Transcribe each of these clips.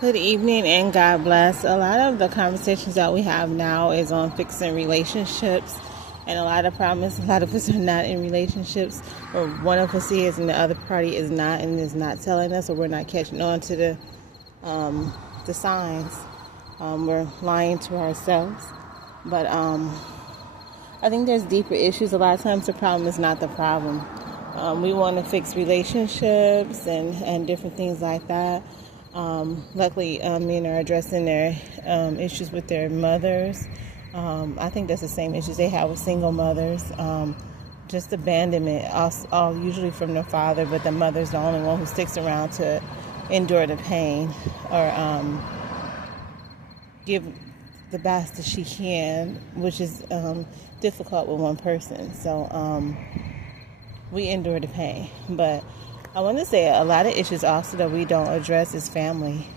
Good evening and God bless. A lot of the conversations that we have now is on fixing relationships, and a lot of problems. A lot of us are not in relationships, or one of us is and the other party is not, and is not telling us, or we're not catching on to the signs. We're lying to ourselves, but I think there's deeper issues. A lot of times, the problem is not the problem. We want to fix relationships and different things like that. Luckily, men are addressing their issues with their mothers. I think that's the same issues they have with single mothers. Just abandonment, all usually from the father, but the mother's the only one who sticks around to endure the pain or give the best that she can, which is difficult with one person. So we endure the pain. But I want to say a lot of issues also that we don't address is family.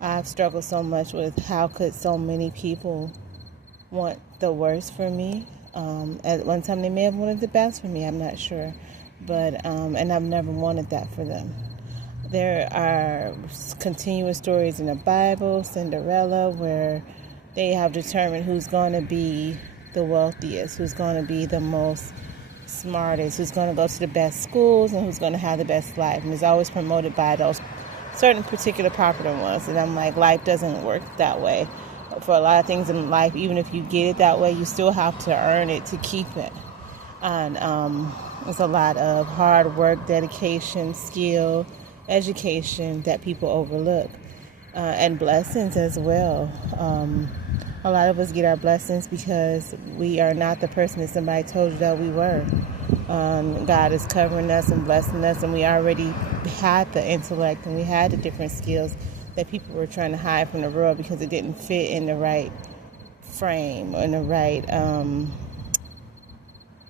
I've struggled so much with how could so many people want the worst for me. At one time they may have wanted the best for me, I'm not sure. But and I've never wanted that for them. There are continuous stories in the Bible, Cinderella, where they have determined who's going to be the wealthiest, who's going to be the most smartest, who's going to go to the best schools, and who's going to have the best life. And it's always promoted by those certain particular popular ones. And I'm like, life doesn't work that way. For a lot of things in life, even if you get it that way, you still have to earn it to keep it. And it's a lot of hard work, dedication, skill, education that people overlook, and blessings as well. A lot of us get our blessings because we are not the person that somebody told you that we were. God is covering us and blessing us, and we already had the intellect and we had the different skills that people were trying to hide from the world because it didn't fit in the right frame or in the right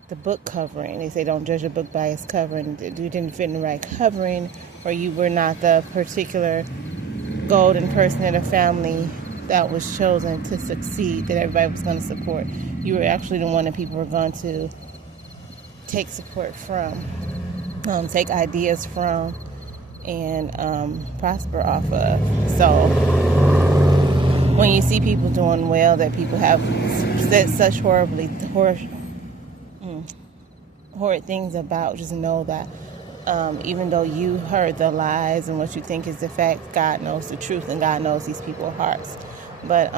the book covering. They say don't judge a book by its cover, and you didn't fit in the right covering, or you were not the particular golden person in a family that was chosen to succeed, that everybody was going to support. You were actually the one that people were going to take support from, take ideas from, and prosper off of. So when you see people doing well that people have said such horrid things about, just know that even though you heard the lies and what you think is the fact, God knows the truth, and God knows these people's hearts. But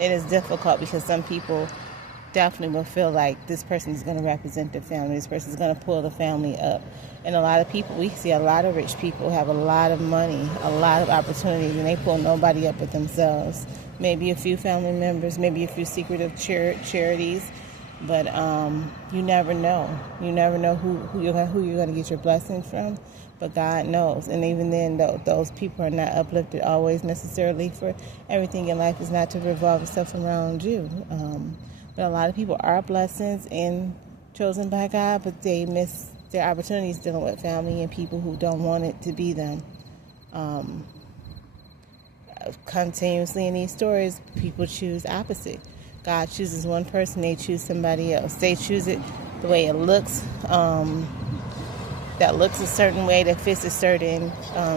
it is difficult because some people definitely will feel like this person is going to represent the family, this person is going to pull the family up. And a lot of people, we see a lot of rich people have a lot of money, a lot of opportunities, and they pull nobody up but themselves. Maybe a few family members, maybe a few secretive charities, but you never know. You never know who you're going to get your blessings from, but God knows. And even then, those people are not uplifted always necessarily, for everything in life is not to revolve itself around you. But a lot of people are blessings and chosen by God, but they miss their opportunities dealing with family and people who don't want it to be them. Continuously in these stories, people choose opposite. God chooses one person, they choose somebody else. They choose it the way it looks, that looks a certain way, that fits a certain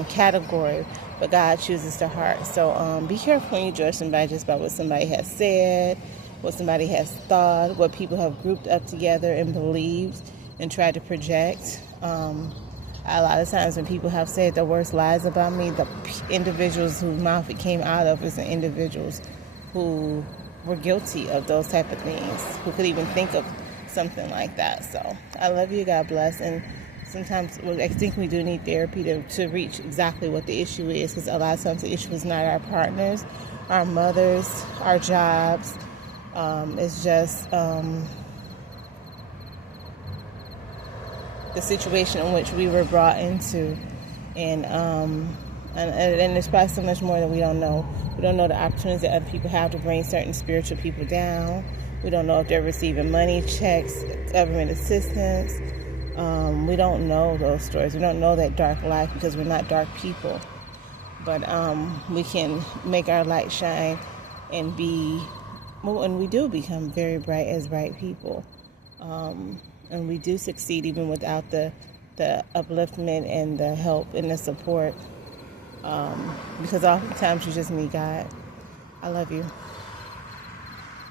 category, but God chooses the heart. So be careful when you judge somebody just by what somebody has said, what somebody has thought, what people have grouped up together and believed and tried to project. A lot of times when people have said the worst lies about me, the individuals whose mouth it came out of is the individuals who were guilty of those type of things, who could even think of something like that. So I love you, God bless. And sometimes I think we do need therapy to reach exactly what the issue is, because a lot of times the issue is not our partners, our mothers, our jobs. It's just the situation in which we were brought into, and there's probably so much more that we don't know. We don't know the opportunities that other people have to bring certain spiritual people down. We don't know if they're receiving money, checks, government assistance. We don't know those stories. We don't know that dark life because we're not dark people. But we can make our light shine and and we do become very bright as bright people. And we do succeed even without the upliftment and the help and the support because oftentimes you just need God. I love you.